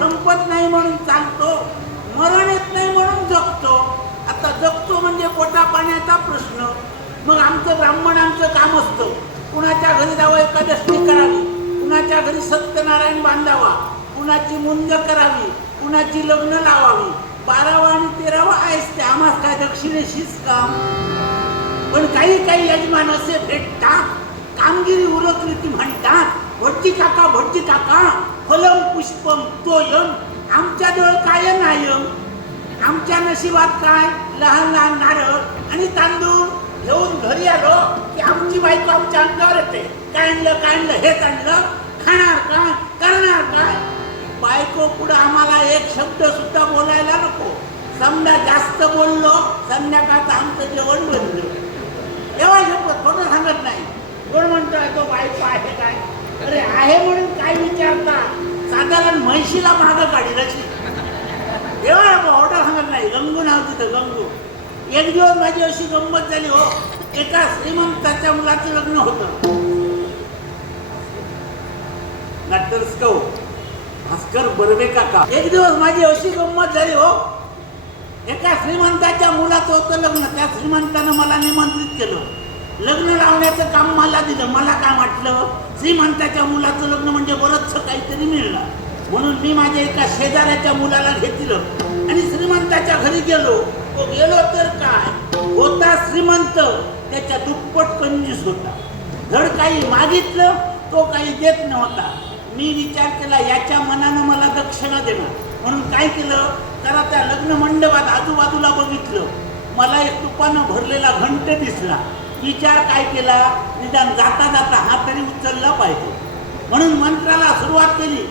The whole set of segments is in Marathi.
संपत नाही म्हणून सांगतो मरण येत नाही म्हणून जगतो. आता जगतो म्हणजे पोटा पाण्याचा प्रश्न. मग आमचं ब्राह्मणांचं काम असतं. कुणाच्या घरी जावं एकादशी करावी कुणाच्या घरी सत्यनारायण बांधावा कुणाची मुंज करावी कुणाची लग्न लावावी. बारावा आणि तेरावा आहेस ते आम्हाला काय दक्षिणेशीच काम. पण काही काही यजमान असे भेटतात कामगिरी उरकली ती म्हणतात भटजी काका भटजी काका. फलम पुष्पम तोयम. आमच्याजवळ काय नायम हो? आमच्या नशिबात काय? लहान लहान नारळ आणि तांदूळ घेऊन घरी आलो की आमची बायको आमच्या अंगावर येते. काय आणलं काय आणलं हेच आणलं. खाणार काय? करणार काय? बायको पुढं आम्हाला एक शब्द सुद्धा बोलायला नको. समजा जास्त बोललो संध्याकाळचं आमचं जेवण बनलं. तेव्हा शब्द थोडं सांगत नाही. कोण म्हणतोय तो बायको आहे काय? अरे आहे म्हणून साधारण म्हैशीला मागं काढी देवा तेव्हा सांगत नाही. गंगू नाव तिथं गंगू. एक दिवस माझी अशी गंमत झाली हो. एका श्रीमंताच्या मुलाचं लग्न होतं. डॉक्टर भास्कर बर्वे काका. एक दिवस माझी अशी गंमत झाली हो. एका श्रीमंताच्या मुलाचं होतं लग्न. त्या श्रीमंतानं मला निमंत्रित केलं. लग्न लावण्याचं काम मला दिलं. मला काय वाटलं? श्रीमंताच्या मुलाचं लग्न म्हणजे बरंचसं काहीतरी मिळलं. म्हणून मी माझ्या एका शेजाऱ्याच्या मुलाला घेतलं. आणि श्रीमंताच्या घरी गेलो. तो गेलो तर काय? होता श्रीमंत. त्याच्या दुप्पट कंजूस होता. धड काही मागितलं तो काही देत नव्हता. मी विचार केला याच्या मनानं मला दक्षिणा देणार. म्हणून काय केलं? जरा त्या लग्न मंडपात आजूबाजूला बघितलं. मला एक तुपानं भरलेला घंट दिसला. विचार काय केला? निदान जाता जाता हा तरी उचलला पाहिजे. म्हणून मंत्राला सुरुवात केली.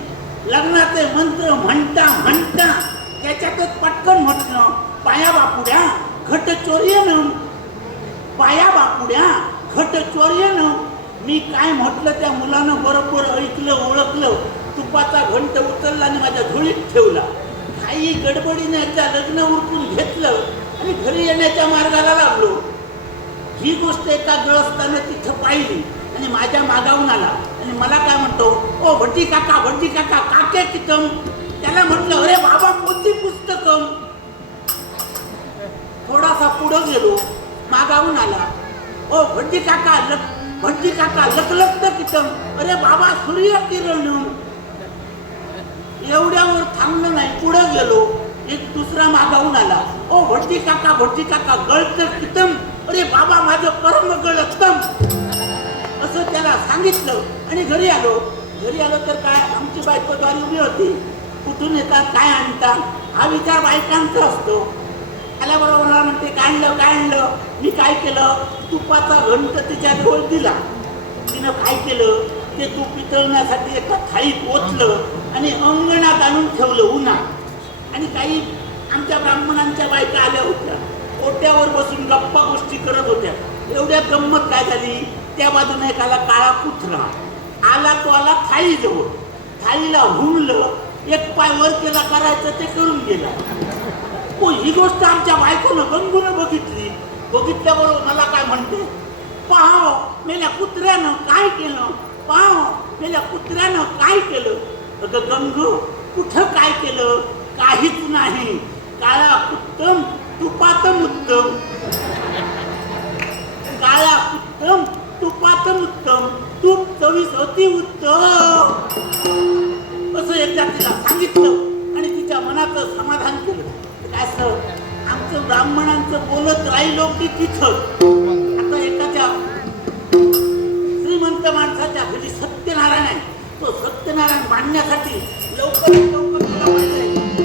लग्नाचे मंत्र म्हणता म्हणता त्याच्यातच पटकन म्हटलं पाया बापुड्या घट चोरीनं पाया बापुड्या घट चोरीनं मी काय म्हटलं त्या मुलानं बरोबर ऐकलं ओळखलं. तुपाचा घंट उचलला आणि माझ्या धुळीत ठेवला. काही गडबडीने एकदा लग्न उरकून घेतलं आणि घरी येण्याच्या मार्गाला लागलो. ही गोष्ट एका गृहस्थानं तिथं पाहिली आणि माझ्या मागावून आला. आणि मला काय म्हणतो ओ भट्टी काका भट्टी काका काके कितम त्याला म्हटलं अरे बाबा कोणती पुस्तकम थोडासा पुढं गेलो मागावून आला. ओ भट्टी काका लक भट्टी काका लकलकत कितम अरे बाबा सूर्य किरण एवढ्यावर थांबलं नाही पुढं गेलो. एक दुसरा मागावून आला. ओ भट्टी काका भट्टी काका गळत कितम अरे बाबा माझं परम गळतम असं त्याला सांगितलं आणि घरी आलो. घरी आलो तर काय आमची बायको द्वारी उभी होती. कुठून येतात काय आणतात हा विचार बायकांचा असतो. आल्याबरोबर मला म्हणते काय आणलं काय आणलं? मी काय केलं? तुपाचा घंट तिच्या जवळ दिला. तिनं काय केलं? ते तूप पितळण्यासाठी एका थाळीत ओतलं आणि अंगणात आणून ठेवलं उन्हा आणि काही आमच्या ब्राह्मणांच्या बायका आल्या होत्या. ओट्यावर बसून गप्पा गोष्टी एवढ्यात गंमत काय झाली? त्या बाजूने एक आला काळा कुत्रा आला तो आला थाळीजवळ. थाळीला हुमलं एक पाय वर केला करायचं ते करून गेला. ओ ही गोष्ट आमच्या बायकोनं गंगून बघितली. बघितल्याबरोबर मला काय म्हणते? पाहाव मेल्या कुत्र्यानं काय केलं? पाहाव मेल्या कुत्र्यानं काय केलं? अगं गंगू कुठं काय केलं? काहीच नाही. काळा उत्तम तुपातम उत्तम काळा उत्तम तुपातम उत्तम तूप चवीस अति उत्तम. असं एकदा तिला सांगितलं आणि तिच्या मनाचं समाधान केलं. काय असं आमचं ब्राह्मणांचं बोलत राहिलो की तिथं. आता एकाच्या श्रीमंत माणसाच्या घरी सत्यनारायण आहे. तो सत्यनारायण मांडण्यासाठी लवकरात लवकर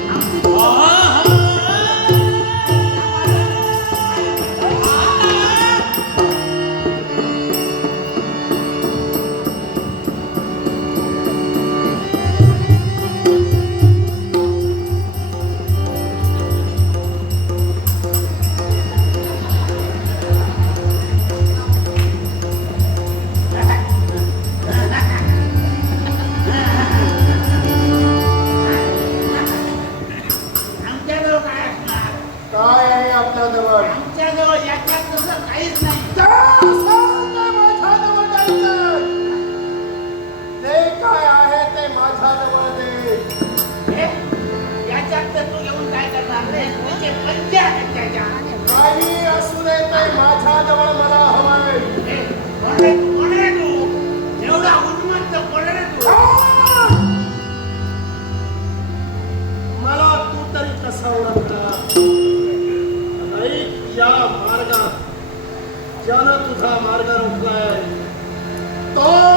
आमची काही असू दे ते माझ्याजवळ मला हवंय. कोण रे? तू? जेवढा तू? मला तू तरी कसं ओळख या मार्गात ज्यानं तुझा मार्ग रोखलाय तो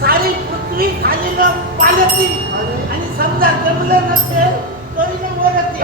सारी पृथ्वी खाली न पालती आणि समजा जमलं नसते तरी न वरती.